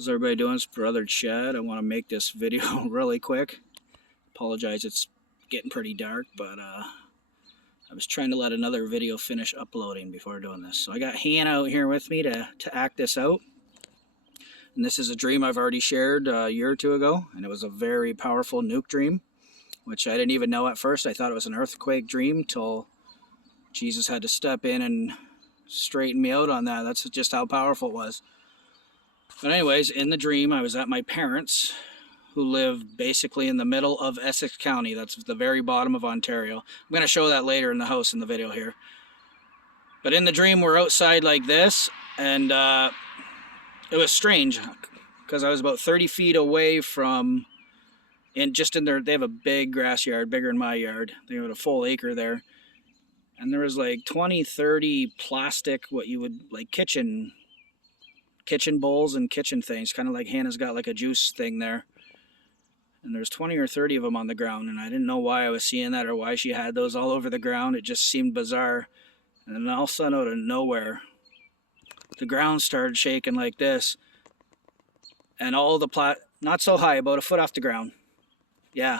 How's everybody doing? It's Brother Chad. I want to make this video really quick. Apologize, it's getting pretty dark, but I was trying to let another video finish uploading before doing this. So I got Hannah out here with me to act this out. And this is a dream I've already shared a year or two ago, and it was a very powerful nuke dream, which I didn't even know at first. I thought it was an earthquake dream till Jesus had to step in and straighten me out on that. That's just how powerful it was. But anyways, in the dream, I was at my parents', who live basically in the middle of Essex County. That's the very bottom of Ontario. I'm going to show that later in the house in the video here. But in the dream, we're outside like this, and it was strange because I was about 30 feet away from, just in there, they have a big grass yard, bigger than my yard. They have a full acre there. And there was like 20, 30 plastic, what you would, like kitchen bowls and kitchen things, kind of like Hannah's got like a juice thing there. And there's 20 or 30 of them on the ground, and I didn't know why I was seeing that or why she had those all over the ground. It just seemed bizarre. And then all of a sudden, out of nowhere, the ground started shaking like this, and all the not so high, about a foot off the ground. Yeah,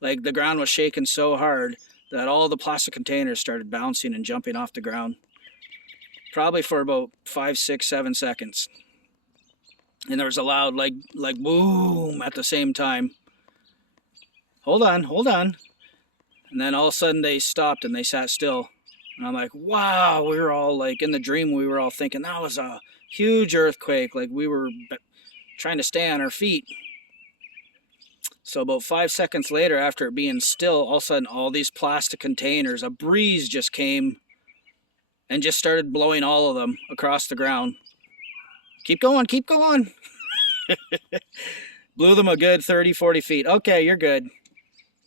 like the ground was shaking so hard that all the plastic containers started bouncing and jumping off the ground, probably for about 5, 6, 7 seconds. And there was a loud like boom at the same time. Hold on. And then all of a sudden they stopped and they sat still. And I'm like, wow, we were all like, in the dream, we were all thinking that was a huge earthquake. Like we were trying to stay on our feet. So about 5 seconds later, after it being still, all of a sudden all these plastic containers, a breeze just came and just started blowing all of them across the ground. Keep going. Blew them a good 30, 40 feet. Okay, you're good.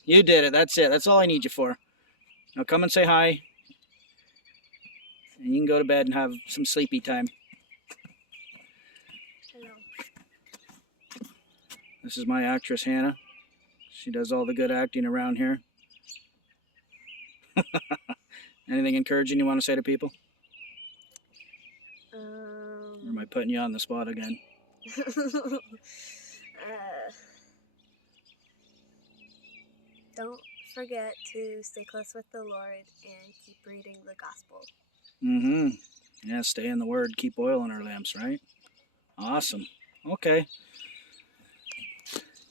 You did it. That's it. That's all I need you for. Now come and say hi. And you can go to bed and have some sleepy time. Hello. This is my actress, Hannah. She does all the good acting around here. Anything encouraging you want to say to people? Or am I putting you on the spot again? Don't forget to stay close with the Lord and keep reading the gospel. Yeah, stay in the Word, keep oil in our lamps, right? Awesome. Okay.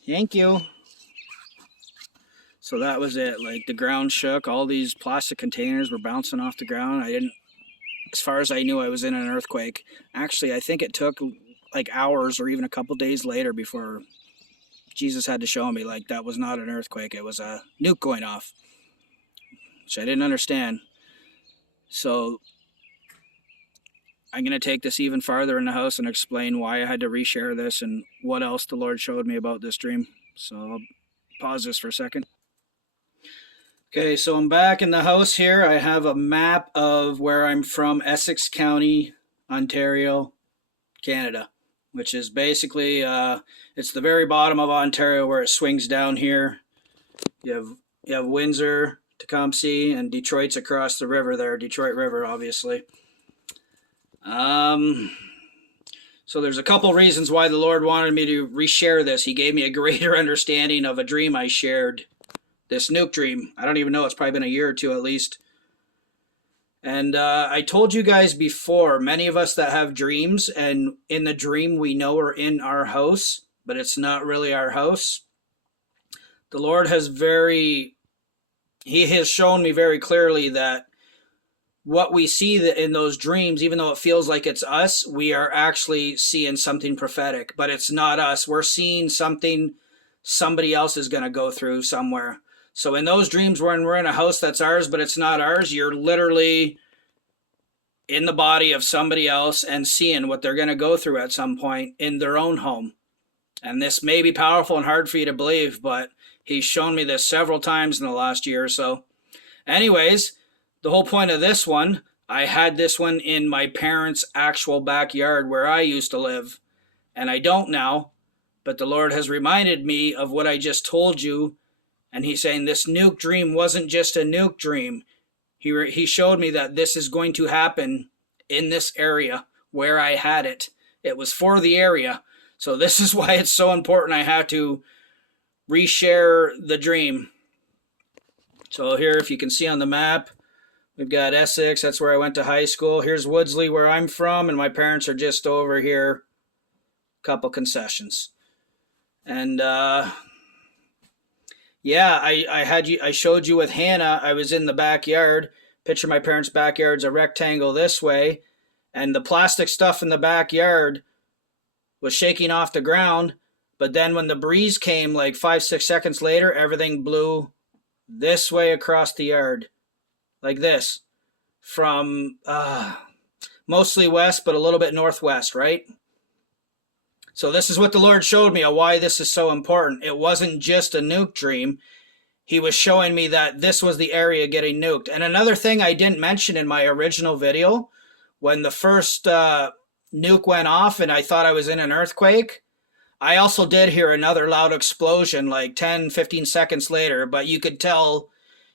Thank you. So that was it. Like the ground shook. All these plastic containers were bouncing off the ground. As far as I knew, I was in an earthquake. Actually, I think it took like hours or even a couple days later before Jesus had to show me like that was not an earthquake. It was a nuke going off, which I didn't understand. So I'm going to take this even farther in the house and explain why I had to reshare this and what else the Lord showed me about this dream. So I'll pause this for a second. Okay, so I'm back in the house here. I have a map of where I'm from, Essex County, Ontario, Canada, which is basically, it's the very bottom of Ontario where it swings down here. You have Windsor, Tecumseh, and Detroit's across the river there, Detroit River, obviously. So there's a couple reasons why the Lord wanted me to reshare this. He gave me a greater understanding of a dream I shared. This nuke dream. I don't even know. It's probably been a year or two at least. And I told you guys before, many of us that have dreams, and in the dream we know we're in our house, but it's not really our house. The Lord has He has shown me very clearly that what we see in those dreams, even though it feels like it's us, we are actually seeing something prophetic, but it's not us. We're seeing something somebody else is going to go through somewhere. So in those dreams when we're in a house that's ours, but it's not ours, you're literally in the body of somebody else and seeing what they're going to go through at some point in their own home. And this may be powerful and hard for you to believe, but He's shown me this several times in the last year or so. Anyways, the whole point of this one, I had this one in my parents' actual backyard where I used to live. And I don't now, but the Lord has reminded me of what I just told you. And He's saying this nuke dream wasn't just a nuke dream. He showed me that this is going to happen in this area where I had it. It was for the area. So this is why it's so important. I have to reshare the dream. So here, if you can see on the map, we've got Essex. That's where I went to high school. Here's Woodsley, where I'm from, and my parents are just over here. Couple concessions. And yeah, I showed you with Hannah. I was in the backyard. Picture my parents' backyard's a rectangle this way, and the plastic stuff in the backyard was shaking off the ground. But then when the breeze came, like 5-6 seconds later, everything blew this way across the yard, like this, from mostly west, but a little bit northwest, right? So this is what the Lord showed me of why this is so important. It wasn't just a nuke dream. He was showing me that this was the area getting nuked. And another thing I didn't mention in my original video, when the first nuke went off and I thought I was in an earthquake, I also did hear another loud explosion like 10-15 seconds later, but you could tell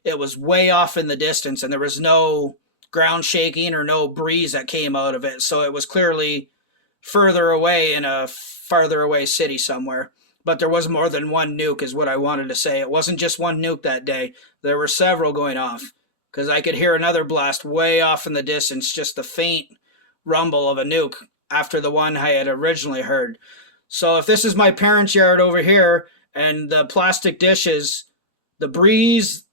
it was way off in the distance and there was no ground shaking or no breeze that came out of it. So it was clearly further away in a farther away city somewhere. But there was more than one nuke is what I wanted to say. It wasn't just one nuke that day. There were several going off because I could hear another blast way off in the distance, just the faint rumble of a nuke after the one I had originally heard. So if this is my parents' yard over here and the plastic dishes, the breeze,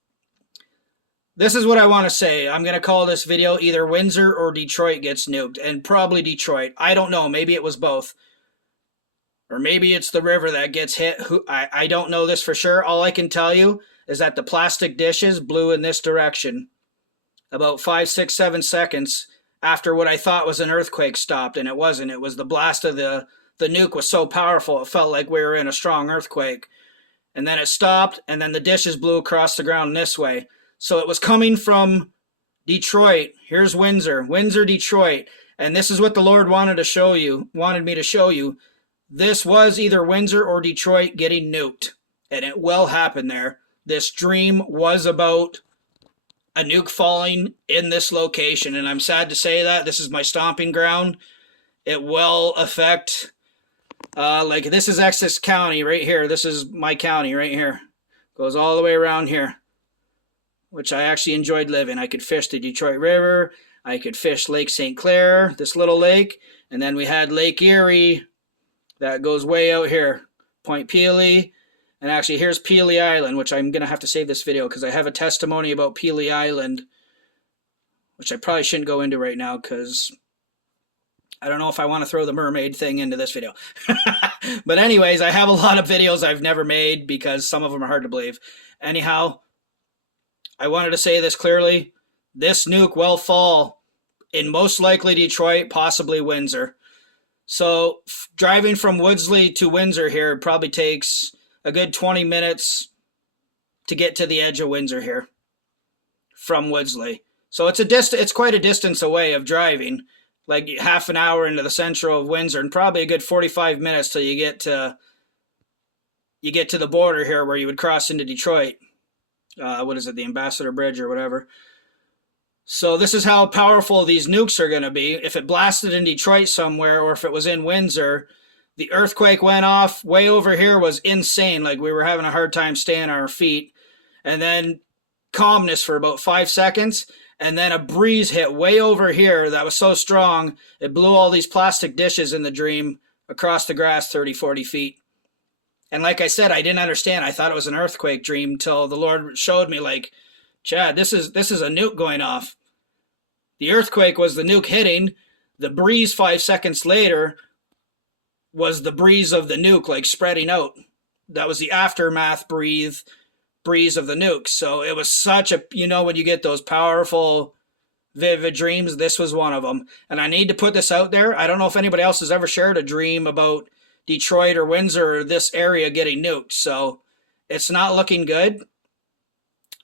this is what I want to say. I'm going to call this video either Windsor or Detroit gets nuked, and probably Detroit. I don't know. Maybe it was both. Or maybe it's the river that gets hit. I don't know this for sure. All I can tell you is that the plastic dishes blew in this direction about 5, 6, 7 seconds after what I thought was an earthquake stopped, and it wasn't. It was the blast of the nuke was so powerful it felt like we were in a strong earthquake. And then it stopped, and then the dishes blew across the ground this way. So it was coming from Detroit. Here's Windsor, Detroit. And this is what the Lord wanted me to show you. This was either Windsor or Detroit getting nuked. And it will happen there. This dream was about a nuke falling in this location. And I'm sad to say that. This is my stomping ground. It will affect, like this is Essex County right here. This is my county right here. Goes all the way around here, which I actually enjoyed living. I could fish the Detroit River. I could fish Lake St. Clair, this little lake. And then we had Lake Erie that goes way out here, Point Pelee. And actually, here's Pelee Island, which I'm going to have to save this video because I have a testimony about Pelee Island, which I probably shouldn't go into right now because I don't know if I want to throw the mermaid thing into this video. But anyways, I have a lot of videos I've never made because some of them are hard to believe. Anyhow, I wanted to say this clearly. This nuke will fall in most likely Detroit, possibly Windsor. So driving from Woodsley to Windsor here probably takes a good 20 minutes to get to the edge of Windsor here from Woodsley. So it's quite a distance away of driving, like half an hour into the center of Windsor, and probably a good 45 minutes till you get to the border here where you would cross into Detroit. What is it, the Ambassador Bridge or whatever. So this is how powerful these nukes are going to be. If it blasted in Detroit somewhere or if it was in Windsor, the earthquake went off way over here was insane. Like we were having a hard time staying on our feet. And then calmness for about 5 seconds. And then a breeze hit way over here that was so strong, it blew all these plastic dishes in the dream across the grass 30, 40 feet. And like I said, I didn't understand. I thought it was an earthquake dream till the Lord showed me, like, Chad, this is a nuke going off. The earthquake was the nuke hitting. The breeze 5 seconds later was the breeze of the nuke, like spreading out. That was the aftermath breeze of the nuke. So it was such a, when you get those powerful, vivid dreams, this was one of them. And I need to put this out there. I don't know if anybody else has ever shared a dream about Detroit or Windsor or this area getting nuked. So it's not looking good.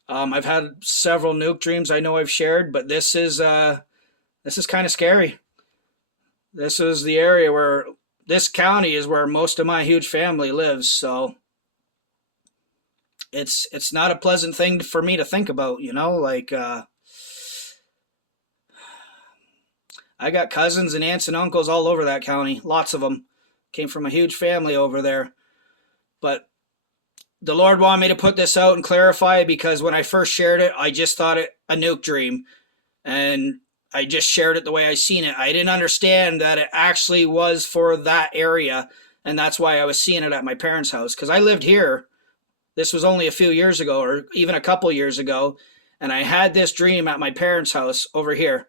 I've had several nuke dreams I know I've shared, but this is kind of scary. This is the area where this county is where most of my huge family lives, so it's not a pleasant thing for me to think about, like I got cousins and aunts and uncles all over that county, lots of them. Came from a huge family over there. But the Lord wanted me to put this out and clarify, because when I first shared it, I just thought it a nuke dream. And I just shared it the way I seen it. I didn't understand that it actually was for that area. And that's why I was seeing it at my parents' house. Because I lived here. This was only a few years ago, or even a couple years ago. And I had this dream at my parents' house over here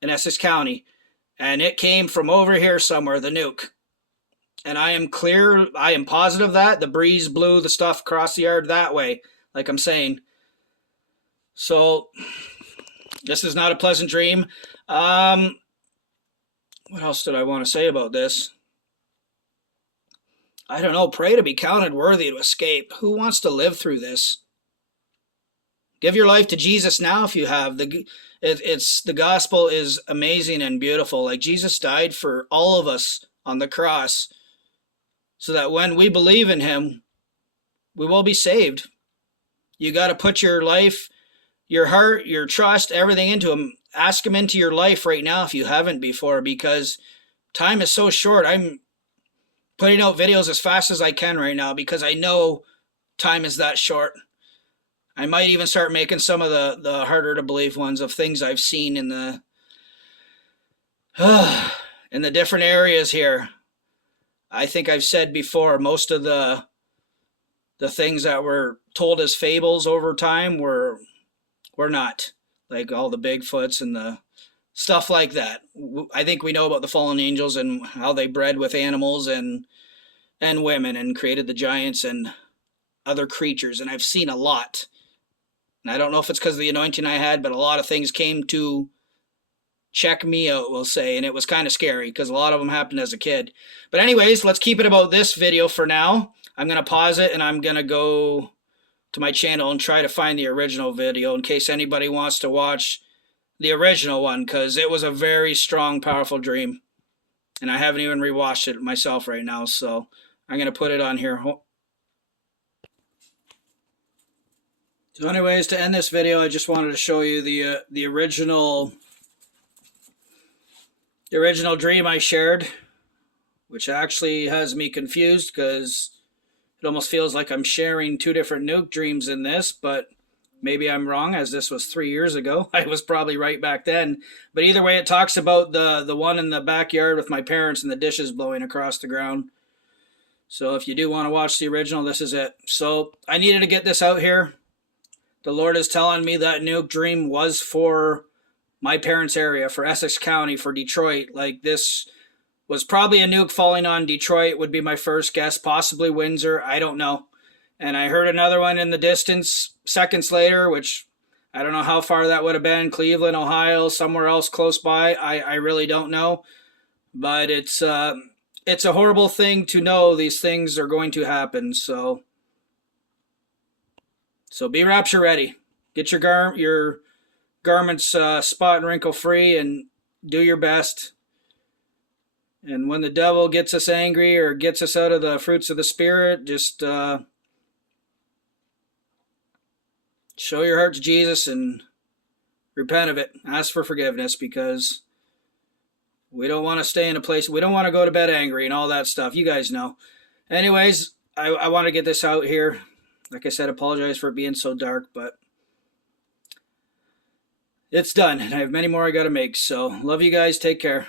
in Essex County. And it came from over here somewhere, the nuke. And I am positive that the breeze blew the stuff across the yard that way, like I'm saying. So, this is not a pleasant dream. What else did I want to say about this? I don't know. Pray to be counted worthy to escape. Who wants to live through this? Give your life to Jesus now if you have. The gospel is amazing and beautiful. Like, Jesus died for all of us on the cross, so that when we believe in him, we will be saved. You got to put your life, your heart, your trust, everything into him. Ask him into your life right now if you haven't before, because time is so short. I'm putting out videos as fast as I can right now because I know time is that short. I might even start making some of the harder to believe ones of things I've seen in the different areas here. I think I've said before, most of the things that were told as fables over time were not. Like all the Bigfoots and the stuff like that. I think we know about the fallen angels and how they bred with animals and women and created the giants and other creatures. And I've seen a lot. And I don't know if it's because of the anointing I had, but a lot of things came to check me out, we'll say, and it was kind of scary because a lot of them happened as a kid. But anyways, let's keep it about this video for now. I'm going to pause it and I'm going to go to my channel and try to find the original video in case anybody wants to watch the original one, because it was a very strong, powerful dream. And I haven't even rewatched it myself right now, so I'm going to put it on here. So anyways, to end this video, I just wanted to show you the original dream I shared, which actually has me confused because it almost feels like I'm sharing two different nuke dreams in this, but maybe I'm wrong, as this was 3 years ago. I was probably right back then. But either way, it talks about the one in the backyard with my parents and the dishes blowing across the ground. So if you do want to watch the original, this is it. So I needed to get this out here. The Lord is telling me that nuke dream was for my parents' area, for Essex County, for Detroit. Like, this was probably a nuke falling on Detroit would be my first guess, possibly Windsor, I don't know. And I heard another one in the distance seconds later, which I don't know how far that would have been, Cleveland, Ohio, somewhere else close by. I really don't know. But it's a horrible thing to know these things are going to happen. So be rapture ready. Get your garments spot and wrinkle free and do your best. And when the devil gets us angry or gets us out of the fruits of the Spirit, just show your heart to Jesus and repent of it. Ask for forgiveness, because we don't want to stay in a place, we don't want to go to bed angry and all that stuff. You guys know. Anyways, I want to get this out here. Like I said, apologize for it being so dark, but it's done. And I have many more I got to make. So love you guys. Take care.